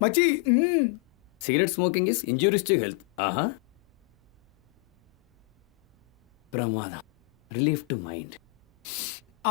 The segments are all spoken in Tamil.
Machi, mm. Cigarette smoking is injurious to health. Uh huh. பிரமாதம். ரிலீஃப் டு மைண்ட்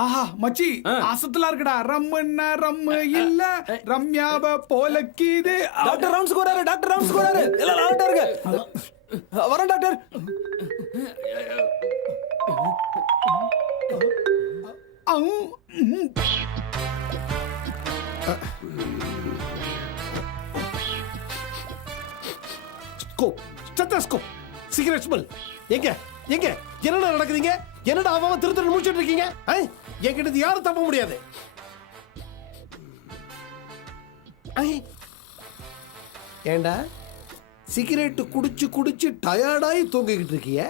ஆஹா மச்சி. அசத்தலா இருக்குடா. ரம்முன்னா ரம்மு இல்ல ரம்யாவ போலக்கீது டாக்டர் ரவுண்ட்ஸ்க்கு வராரு டாக்டர் ரவுண்ட்ஸ்க்கு வராரு எல்லாம் அலர்ட்டா இருங்க வரேன் doctor. Scope stethoscope cigarette smell எங்க? எங்க? என்னடா நடக்குதுங்க? என்னடா அவன் அவன் திரு திரு முடிச்சிட்டு இருக்கீங்க? என்கிட்ட இது யாரும் தப்ப முடியாது. ஏண்டா? சிகரெட் குடிச்சு குடிச்சு டயர்டாயி தூங்கிக்கிட்டு இருக்கிய?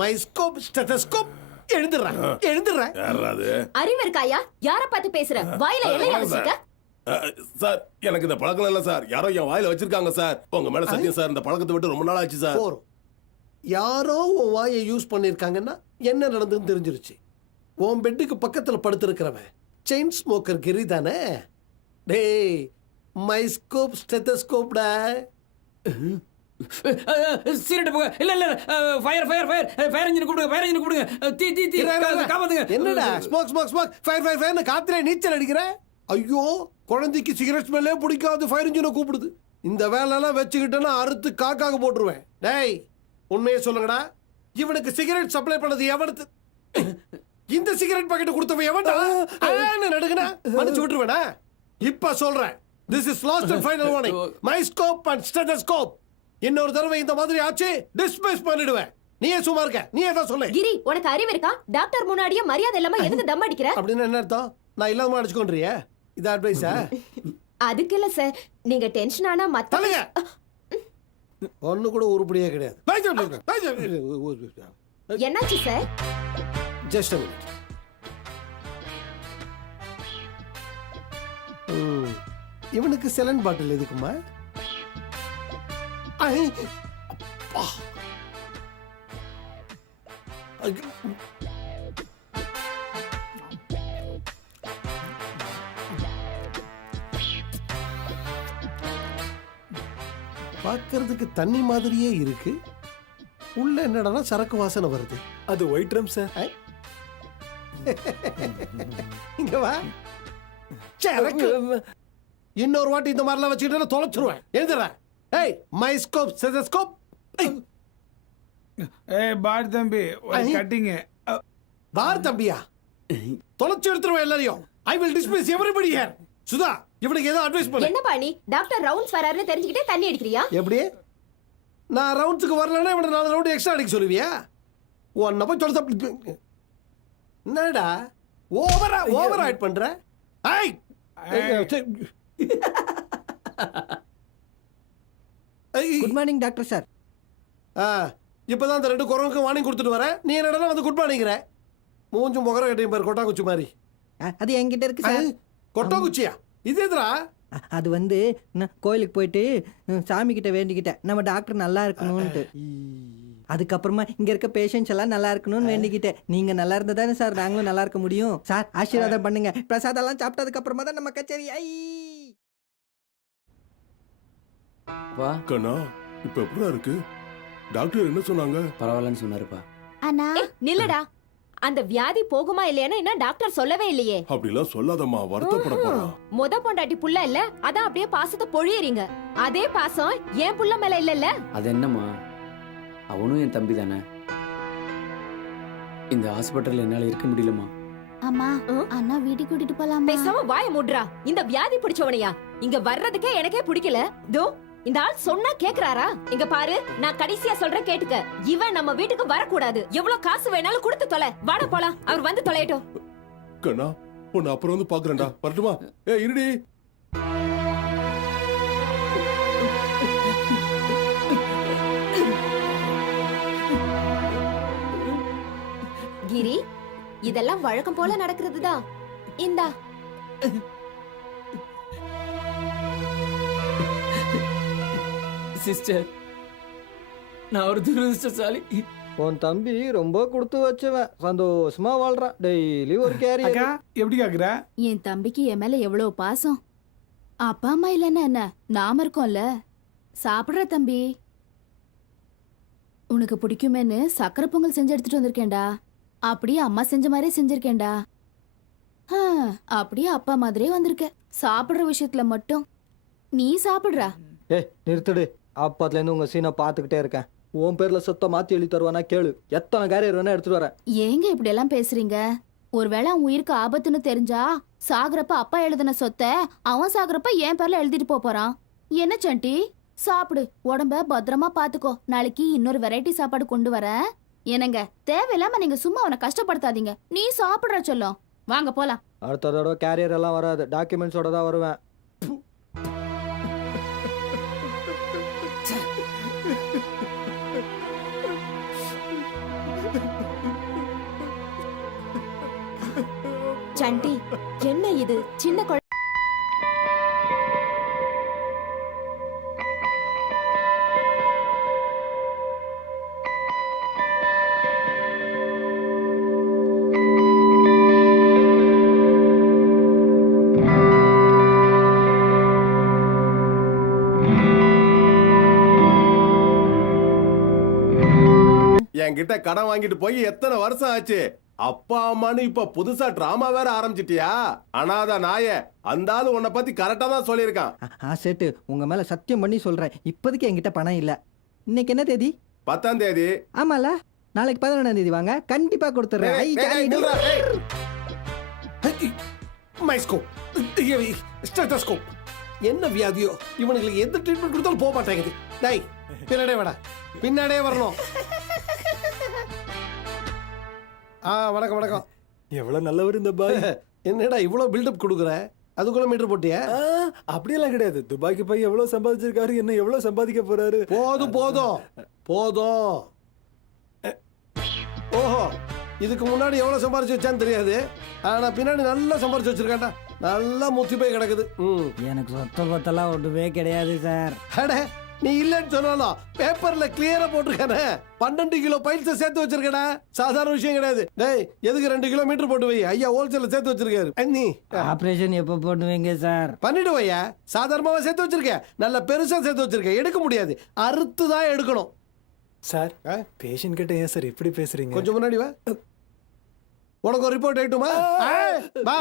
மை ஸ்கோப் ஸ்டெத்தஸ்கோப் எழுந்துடுறேன் எழுந்துடுறேன் யாராது அறிவு இருக்காயா யார பார்த்து பேசுற? வாயில இலைய வச்சுக்க சார். எனக்கு இந்த பழக்கம் இல்ல சார். யாரோ என் வாயில வச்சிருக்காங்க சார். உங்க மேல சத்தியம் சார். இந்த பழக்கத்தை விட்டு ரொம்ப நாள் ஆச்சு சார். போறோம். யாரோ உன் வாயை யூஸ் பண்ணியிருக்காங்கன்னா என்ன நடந்ததுன்னு தெரிஞ்சிருச்சு. உன் பெட்டுக்கு பக்கத்தில் படுத்திருக்கிறவன் செயின் ஸ்மோக்கர் கிரி தானே? டேய் மைஸ்கோப் ஸ்டெத்தஸ்கோப்டா சீரட்டு போக. இல்ல இல்ல fire fire fire fire engine கூப்பிடுங்க ஃபயர் இன்ஜின் கூப்பிடுங்க. தீ தீ தீ. காப்பாத்துங்க என்னடா? Smoke smoke smoke fire fire ஃபயர்னு காத்துல நீச்சல் அடிக்கிற? ஐயோ குழந்தைக்கு சிகரெட் ஸ்மெல்லே பிடிக்காது ஃபயர் இன்ஜினை கூப்பிடுது. இந்த வேலையெல்லாம் வச்சுக்கிட்டேன்னா அறுத்து காக்காக போட்டுருவேன். டேய் உண்மையை சொல்லுங்கடா. இவனுக்கு சிகரெட் சப்ளை பண்ணது எவனுக்கு? இந்த சிகரெட் பாக்கெட் கொடுத்தவன் எவன்டா? ஆன்னு நடுங்கனா மன்னிச்சு விட்டுருவேனா? இப்ப சொல்றேன். This is last and final warning my scope and stethoscope இன்னொரு தடவை இந்த மாதிரி ஆச்சு டிஸ்மிஸ் பண்ணிடுவேன். நீயே சும்மா இருக்க. நீயே தான் சொல்லு. கிரி உனக்கு அறிவு இருக்கா? டாக்டர் முன்னாடியே மரியாதை இல்லாம எதுக்கு தம் அடிக்கிற? அப்படின்னு என்ன அர்த்தம்? நான் இல்லாம அடிச்சுக்கொண்டியா இது அட்வைஸா அதுக்கு இல்ல சார் நீங்க டென்ஷன் ஆனா மத்த ஒண்ணு கூட உருப்படியே கிடையாது. என்னாச்சு சார்? Just a minute. ம், இவனுக்கு செலன் பாட்டில் எதுக்குமா? ஐ, அப்பா. பார்க்கறதுக்கு தண்ணி மாதிரியே இருக்கு. உள்ள என்னடான்னா சரக்கு வாசனை வருது. அது ஒயிட் ட்ரம் சார் இங்க வா. சரக்கு. இன்னொரு வாட்டி இந்த மாதிரிலாம் வச்சுக்கிட்டு தொலைச்சிருவேன். எழுதுறேன் ஏய் மை ஸ்கோப் செதஸ்கோப் ஏய் பார் தம்பி ஒரு ஐ. கட்டிங் பார் தம்பியா? தொலைச்சு எடுத்துருவேன் எல்லாரையும். I will dismiss everybody here Sudha இவனுக்கு ஏதோ அட்வைஸ் பண்ணு. என்ன பாணி டாக்டர் ரவுண்ட்ஸ் வராருன்னு தெரிஞ்சுக்கிட்டே தண்ணி அடிக்கிறியா? எப்படி? நான் ரவுண்ட்ஸுக்கு வரலன்னா இவனை நாலு ரவுண்டு எக்ஸ்ட்ரா அடிக்க சொல்லுவியா? உன்னை போய் சொல்ல என்னடா? ஓவரா ஓவர் ஆட் பண்ற? ஐய் குட் மார்னிங் டாக்டர் சார் ஆ இப்பதான் அந்த ரெண்டு குரங்குக்கும் வார்னிங் கொடுத்துட்டு வரேன். நீ என்னடா வந்து குட் மார்னிங்கிற மூஞ்சும் முகர கட்டையும் பாரு கொட்டாங்குச்சி மாதிரி. அது என்கிட்ட இருக்கு சார் கொட்டாங்குச்சியா இது எதுடா? அ- அது வந்து நான் கோயிலுக்கு போயிட்டு ம், சாமி கிட்ட வேண்டிக்கிட்டேன். நம்ம டாக்டர் நல்லா இருக்கணும்ட்டு அதுக்கப்புறமா இங்க இருக்க பேஷண்ட்ஸ் எல்லாம் நல்லா இருக்கணும்னு வேண்டிக்கிட்டேன். நீங்க நல்லா இருந்தா தானே சார் நாங்களும் நல்லா இருக்க முடியும். சார் ஆசீர்வாதம் பண்ணுங்க. பிரசாதம் எல்லாம் சாப்பிட்டதுக்கு அப்புறமா தான் நம்ம கச்சேரி. ஐ. வா கண்ணா இப்ப எப்படிடா இருக்கு? டாக்டர் என்ன சொன்னாங்க? பரவாயில்லன்னு சொன்னாருப்பா. அண்ணா. நில்லுடா. அந்த வியாதி போகுமா இல்லையான்னு என்ன டாக்டர் சொல்லவே இல்லையே. அப்படிலாம் சொல்லாதம்மா வருத்தப்பட போறா முத பொண்டாட்டி புள்ள இல்ல அதான் அப்படியே பாசத்தை பொழியறீங்க. அதே பாசம் என் புள்ள மேல இல்லல்ல? அது என்னம்மா? அவனும் என் தம்பி தானே? இந்த ஹாஸ்பிட்டல்ல என்னால இருக்க முடியலம்மா. அம்மா? அண்ணா வீட்டுக்கு கூட்டிட்டு போலாமா? பேசாம வாய முட்றா. இந்த வியாதி பிடிச்சவனையா? இங்க வர்றதுக்கே எனக்கே பிடிக்கல. தோ இந்த ஆள் சொன்னா கேக்குறாரா? இங்க பாரு நான் கடைசியா சொல்றேன் கேட்டுக்க. இவன் நம்ம வீட்டுக்கு வரக்கூடாது. எவ்வளவு காசு வேணாலும் கொடுத்து தொலை. வாட போலாம். அவர் வந்து தொலையட்டும். கண்ணா உன்னை அப்புறம் வந்து பாக்குறேன்டா வரட்டுமா? ஏ இருடி. கிரி இதெல்லாம் வழக்கம் போல நடக்கிறது தான் இந்தா. சிஸ்டர். நான் ஒரு துரதிருஷ்டசாலி. உன் தம்பி ரொம்ப கொடுத்து வச்சவன். சந்தோஷமா வாழ்றான். டெய்லி ஒரு கேரியர் அக்கா எப்படி கேக்குற? என் தம்பிக்கு என் மேல எவ்வளவு பாசம்? அப்பா அம்மா இல்லைன்னா என்ன? நாம இருக்கோம்ல. சாப்பிடுற தம்பி. உனக்கு பிடிக்குமேன்னு சக்கரை பொங்கல் செஞ்சு எடுத்துட்டு வந்திருக்கேன்டா. அப்படியே அம்மா செஞ்ச மாதிரியே செஞ்சிருக்கேன்டா. ஆ, அப்படியே அப்பா மாதிரியே வந்திருக்க. சாப்பிடுற விஷயத்துல மட்டும். நீ சாப்பிடுறா. ஏ நிறுத்துடு. அப்பத்துல இருந்து உங்க சீனை பார்த்துக்கிட்டே இருக்கேன். உன் பேர்ல சொத்தை மாத்தி எழுதி தருவானா கேளு. எத்தனை கேரியர் வேணா எடுத்துட்டு வரேன். ஏங்க இப்படி எல்லாம் பேசுறீங்க? ஒருவேளை அவன் உயிருக்கு ஆபத்துன்னு தெரிஞ்சா சாகுறப்ப அப்பா எழுதின சொத்தை அவன் சாகுறப்ப என் பேர்ல எழுதிட்டு போப் போறான். என்ன சண்டி? சாப்பிடு. உடம்ப பத்திரமா பாத்துக்கோ நாளைக்கு இன்னொரு வெரைட்டி சாப்பாடு கொண்டு வரேன். என்னங்க தேவையில்லாம நீங்க சும்மா அவனை கஷ்டப்படுத்தாதீங்க. நீ சாப்பிடுற சொல்லும். வாங்க போலாம். அடுத்த தடவை கேரியர் எல்லாம் வராது. டாக்குமெண்ட்ஸோட தான் வருவேன். சண்டி என்ன இது? சின்ன குழந்தை என்கிட்ட கடன் வாங்கிட்டு போய் எத்தனை வருஷம் ஆச்சு? அப்பா அம்மான்னு இப்ப புதுசா டிராமா வேற ஆரம்பிச்சிட்டியா? அனாத நாய அந்த ஆளு உன்னை பத்தி கரெக்டா தான் சொல்லியிருக்கான். ஆ சேட்டு உங்க மேல சத்தியம் பண்ணி சொல்றேன். இப்போதைக்கு என்கிட்ட பணம் இல்ல. இன்னைக்கு என்ன தேதி? பத்தாம் தேதி. ஆமால. நாளைக்கு பதினொன்றாம் தேதி வாங்க. கண்டிப்பா ஸ்டெத்தஸ்கோப் என்ன வியாதியோ? இவனுங்களுக்கு எந்த ட்ரீட்மெண்ட் கொடுத்தாலும் போக மாட்டேங்குது டேய் பின்னாடியே வாடா. பின்னாடியே வரணும். ஆ வணக்கம் வணக்கம். எவ்வளவு நல்லவர் இந்த பாய். என்னடா இவ்வளோ பில்டப் கொடுக்குற? அதுக்குள்ள மீட்டர் போட்டியா? ஆ, அப்படியெல்லாம் கிடையாது. துபாய்க்கு போய் எவ்வளவு சம்பாதிச்சிருக்காரு என்ன எவ்வளவு சம்பாதிக்க போறாரு? போதும் போதும். போதும். ஓஹோ இதுக்கு முன்னாடி எவ்வளவு சம்பாரிச்சு வச்சான்னு தெரியாது. ஆனா பின்னாடி நல்லா சம்பாரிச்சு வச்சிருக்காண்டா நல்லா முத்தி போய் கிடக்குது. ம். எனக்கு சொத்த பத்தெல்லாம் ஒன்றுமே கிடையாது சார். அட நீ இல்லைன்னு சொன்னாலும் பேப்பர்ல கிளியரா போட்டிருக்கானே. பன்னெண்டு கிலோ பைல்ஸை சேர்த்து வச்சிருக்கடா சாதாரண விஷயம் கிடையாது. டேய் எதுக்கு ரெண்டு கிலோ மீட்டர் போட்டு வை? ஐயா ஹோல்சேல்ல சேர்த்து வச்சிருக்காரு. அண்ணி ஆப்ரேஷன் எப்போ போடுவீங்க சார்? பண்ணிடுவையா சாதாரணமாவா சேர்த்து வச்சிருக்க நல்ல பெருசா சேர்த்து வச்சிருக்க எடுக்க முடியாது. அறுத்து தான் எடுக்கணும். சார் ஆ? பேஷண்ட் கிட்ட ஏன் சார் இப்படி பேசுறீங்க? கொஞ்சம் முன்னாடி வா. உனக்கு ஒரு ரிப்போர்ட் ஆயிட்டுமா வா.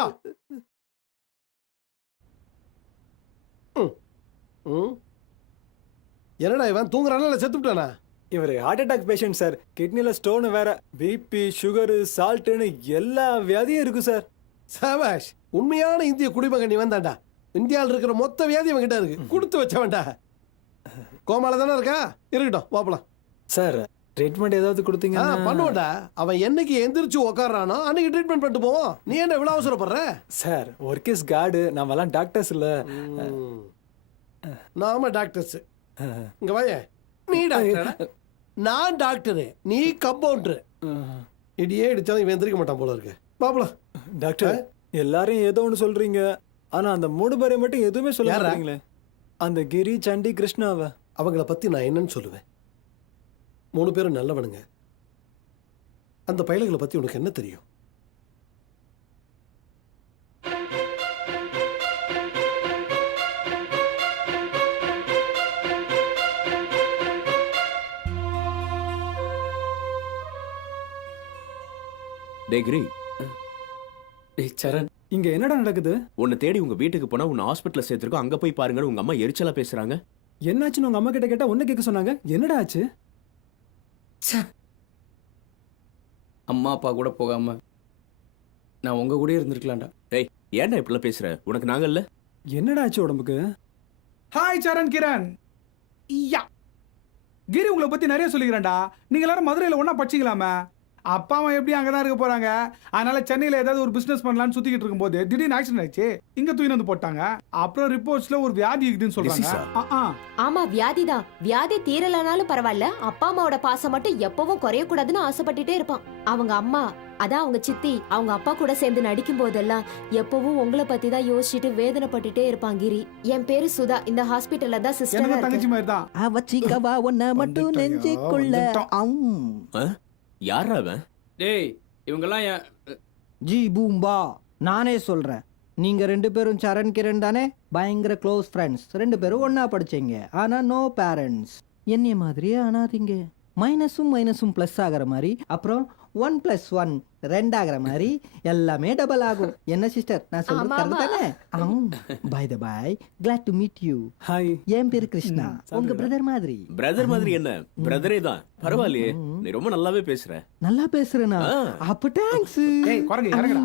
ம். ம். என்னடா இவன்? தூங்குறானா இல்ல செத்துட்டானா இவர் ஹார்ட் அட்டாக் பேஷண்ட் சார் கிட்னில ஸ்டோன் வேற பிபி சுகரு சால்ட்டுன்னு எல்லா வியாதியும் இருக்கு சார் சபாஷ் உண்மையான இந்திய குடிமகன் நீ வந்தாண்டா இந்தியாவில் இருக்கிற மொத்த வியாதி அவன் கிட்ட இருக்கு. கொடுத்து வச்சவன்டா. கோமால தானே இருக்கா? இருக்கட்டும் பாப்பலாம் சார் ட்ரீட்மெண்ட் ஏதாவது ஆ கொடுத்தீங்கன்னா பண்ணுவோம்டா. அவன் என்னைக்கு எந்திரிச்சு உக்காடுறானோ அன்னைக்கு ட்ரீட்மெண்ட் பண்ணிட்டு போவோம். நீ என்ன இவ்வளவு அவசரப்படுற? சார் ஒர்க் இஸ் காடு நாமெல்லாம் டாக்டர்ஸ் இல்ல. நாம டாக்டர்ஸ் இங்க வாய. நீ டாக்டர் நான் டாக்டரு நீ கம்பவுண்டர் இடியே இடிச்சாலும் இவன் எந்திரிக்க மாட்டான் போல இருக்கு. பாப்பலாம் டாக்டர் எல்லாரையும் ஏதோ ஒன்று சொல்றீங்க. ஆனா அந்த மூணு பேரை மட்டும் எதுவுமே சொல்ல? மாட்டீங்களே? அந்த கிரி சண்டி கிருஷ்ணாவ? அவங்கள பத்தி நான் என்னன்னு சொல்லுவேன். மூணு பேரும் நல்லவனுங்க. அந்த பயலுகளை பத்தி உனக்கு என்ன தெரியும்? டேய் கிரி. டேய் சரண் இங்க என்னடா நடக்குது? உன்னை தேடி உங்க வீட்டுக்கு போனா உன்னை ஹாஸ்பிட்டல்ல சேர்த்திருக்கோம். அங்க போய் பாருங்க உங்க அம்மா எரிச்சலா பேசுறாங்க. என்னாச்சுன்னு உங்க அம்மா கிட்ட கேட்டா ஒண்ணு கேட்க சொன்னாங்க. என்னடா ஆச்சு? அம்மா அப்பா கூட போகாம நான் உங்க கூட இருந்திருக்கலாம்டா. டேய் ஏன்டா இப்படிலாம் பேசுற? உனக்கு நாங்க இல்ல. என்னடா ஆச்சு உடம்புக்கு? ஹாய் சரண் கிரண். யா. கிரி உங்களை பத்தி நிறைய சொல்லிக்கிறேன்டா. நீங்க எல்லாரும் மதுரையில ஒண்ணா படிச்சீங்களாமே அப்பா அம்மா எப்படி அங்கதான் இருக்க போறாங்க? அதனால சென்னையில ஏதாவது ஒரு பிசினஸ் பண்ணலாம்னு சுத்திக்கிட்டு இருக்கும்போது திடீர்னு ஆக்சிடென்ட் ஆயிடுச்சு. இங்க தூக்கி வந்து போட்டாங்க. அப்புறம் ரிப்போர்ட்ஸ்ல ஒரு வியாதி இருக்குதுன்னு ஆ. ஆமா வியாதிதான். வியாதி தீரலனாலும் பரவாயில்ல. அப்பா அம்மாவோட பாசம் மட்டும் எப்பவும் குறையக்கூடாதுன்னு ஆசைப்பட்டுட்டே இருப்பான். அவங்க அம்மா அதான் அவங்க சித்தி அவங்க அப்பா கூட சேர்ந்து நடிக்கும் போதெல்லாம் எப்பவும் உங்களை பத்தி தான் யோசிச்சுட்டு வேதனைப்பட்டுட்டே இருப்பான் கிரி. என் பேரு சுதா. இந்த ஹாஸ்பிட்டல்ல தான் சிஸ்டரா தங்கச்சி மாதிரி தான் அவச்சிக்கவா ஒன்ன மட்டும் நெஞ்சுக்குள்ள. அம். யாரா அவன் டேய் இவங்கெல்லாம் என் ஜி பூம்பா நானே சொல்றேன். நீங்க ரெண்டு பேரும் சரண் கிரண் தானே? பயங்கர க்ளோஸ் ஃப்ரெண்ட்ஸ் ரெண்டு பேரும் ஒண்ணா படிச்சீங்க. ஆனா நோ பேரண்ட்ஸ் என்னைய மாதிரியே ஆனாதீங்க மைனஸும் மைனஸும் ப்ளஸ் ஆகிற மாதிரி அப்புறம் ஒன் ப்ளஸ் ஒன் ரெண்டாகிற மாதிரி எல்லாமே டபுள் ஆகும். என்ன சிஸ்டர் நான் சொல்றது தானே? Bye the bye glad to meet you hi என் பேரு கிருஷ்ணா. உங்க பிரதர் மாதிரி. பிரதர் மாதிரி என்ன? பிரதரே தான். பரவாயில்லையே. நீ ரொம்ப நல்லாவே பேசுற. நல்லா பேசுறேனா. அப்ப தேங்க்ஸ் ஏய் குரங்கு இறங்குடா.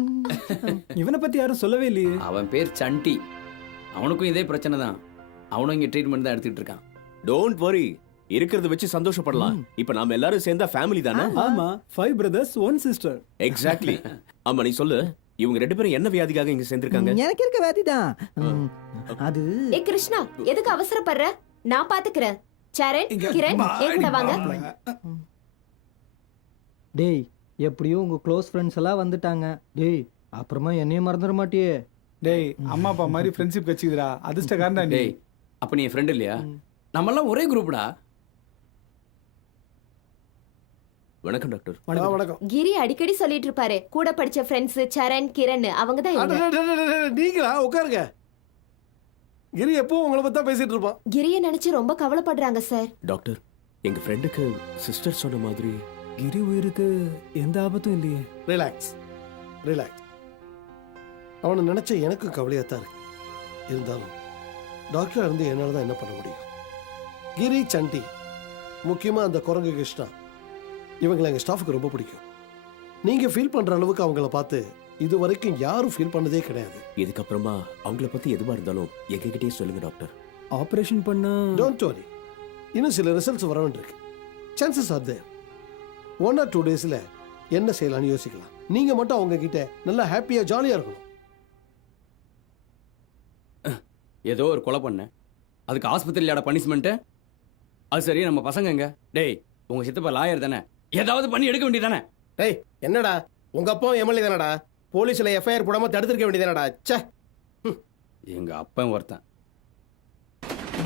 இவனை பத்தி யாரும் சொல்லவே இல்லையே. அவன் பேர் சண்டி. அவனுக்கும் இதே பிரச்சனை தான். அவனும் இங்க ட்ரீட்மெண்ட் தான் எடுத்துட்டு இருக்கான். டோன்ட் வரி இருக்கிறத வச்சு சந்தோஷப்படலாம். இப்ப நாம எல்லாரும் சேர்ந்தா ஃபேமிலி தானே? ஆமா. Five brothers one sister exactly ஆமா நீ சொல்லு. இவங்க ரெண்டு பேரும் என்ன வியாதிக்காக இங்க சேர்ந்திருக்காங்க? எனக்கு இருக்க வியாதி தான். அது ஏ கிருஷ்ணா எதுக்கு அவசரப்படுற? நான் பாத்துக்கிறேன். சரண் கிரண் என் கூட வாங்க. டேய் எப்படியும் உங்க க்ளோஸ் ஃப்ரெண்ட்ஸ் எல்லாம் வந்துட்டாங்க. டேய் அப்புறமா என்னையும் மறந்துட மாட்டியே. டேய் அம்மா அப்பா மாதிரி ஃப்ரெண்ட்ஷிப் வச்சுக்கிறா அதிர்ஷ்டக்காரன்டா நீ. டேய் அப்ப நீ என் ஃப்ரெண்ட் இல்லையா? நம்மெல்லாம் ஒரே குரூப்டா வணக்கம் டாக்டர். ஆ, வணக்கம். கிரி அடிக்கடி சொல்லிட்டு இருப்பாரு கூட படிச்ச ஃப்ரெண்ட்ஸ் சரண் கிரண் அவங்க தான் இவங்க. நீங்களா? உட்காருங்க. கிரி எப்பவும் உங்களை பத்தி தான் பேசிட்டு இருப்பான். கிரிய நினைச்சு ரொம்ப கவலைப்படுறாங்க சார் டாக்டர் எங்க ஃப்ரெண்டுக்கு சிஸ்டர் சொன்ன மாதிரி கிரி உயிருக்கு எந்த ஆபத்தும் இல்லையே. ரிலாக்ஸ் ரிலாக்ஸ் அவனை நினைச்ச எனக்கும் கவலையா தான் இருக்கு. இருந்தாலும் டாக்டரா இருந்து என்னால தான் என்ன பண்ண முடியும்? கிரி சண்டி. முக்கியமா அந்த குரங்கு கிருஷ்ணா. இவங்களை எங்க ஸ்டாஃபுக்கு ரொம்ப பிடிக்கும். நீங்க ஃபீல் பண்ற அளவுக்கு அவங்கள பார்த்து இது வரைக்கும் யாரும் ஃபீல் பண்ணதே கிடையாது. இதுக்கப்புறமா அவங்கள பத்தி எதுவா இருந்தாலும் எங்ககிட்டயே சொல்லுங்க டாக்டர். ஆபரேஷன் பண்ணா டோன்ட் வரி இன்னும் சில ரிசல்ட்ஸ் வர வேண்டியிருக்கு chances are there one or two டேஸில் என்ன செய்யலாம்னு யோசிக்கலாம். நீங்கள் மட்டும் அவங்க கிட்ட நல்லா ஹாப்பியாக ஜாலியாக இருக்கணும். ஏதோ ஒரு கொலை பண்ண அதுக்கு ஆஸ்பத்திரியோட பனிஷ்மெண்ட்டு அது சரி நம்ம பசங்க எங்க? டேய் உங்க சித்தப்பா லாயர் தானே? ஏதாவது பண்ணி எடுக்க வேண்டியதானே டேய் என்னடா? உங்க அப்பா எம்எல்ஏ தானடா? போலீஸ்ல எஃப்ஐஆர் போடாம தடுத்திருக்க வேண்டியதானடா ச்சே. எங்க அப்பன் ஒருத்தன்.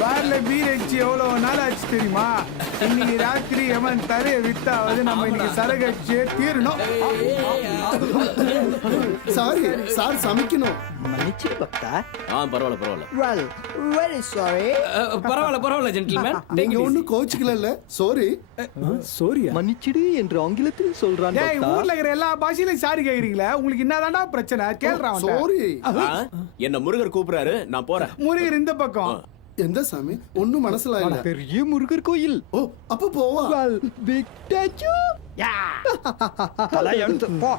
பார்ல பீர் அடிச்சு எவ்வளவு நாள் ஆச்சு தெரியுமா? இன்னைக்கு ராத்திரி எமன் தரைய வித்தாவது நம்ம இன்னைக்கு சரகு அடிச்சே தீரணும். சாரி சார் சமைக்கணும். மன்னிச்சு பக்தா. ஆ பரவாயில்ல பரவாயில்ல. வெல் வெரி சாரி பரவாயில்ல பரவாயில்ல ஜென்டில்மேன் நீங்க ஒன்றும் கோச்சுக்கல சாரி சோரியா மன்னிச்சிடு என்று ஆங்கிலத்தில் சொல்றான் டேய். ஊர்ல இருக்கிற எல்லா பாஷையிலும் சாரி கேக்குறீங்களே? உங்களுக்கு என்னதான்டா பிரச்சனை? கேள்றா சாரி என்ன முருகர் கூப்பிடுறாரு. நான் போறேன். முருகர் இந்த பக்கம். எந்த சாமி ஒன்றும் மனசுல இல்ல பெரிய முருகர் கோயில் ஓ அப்ப போவா தலை எடுத்து போ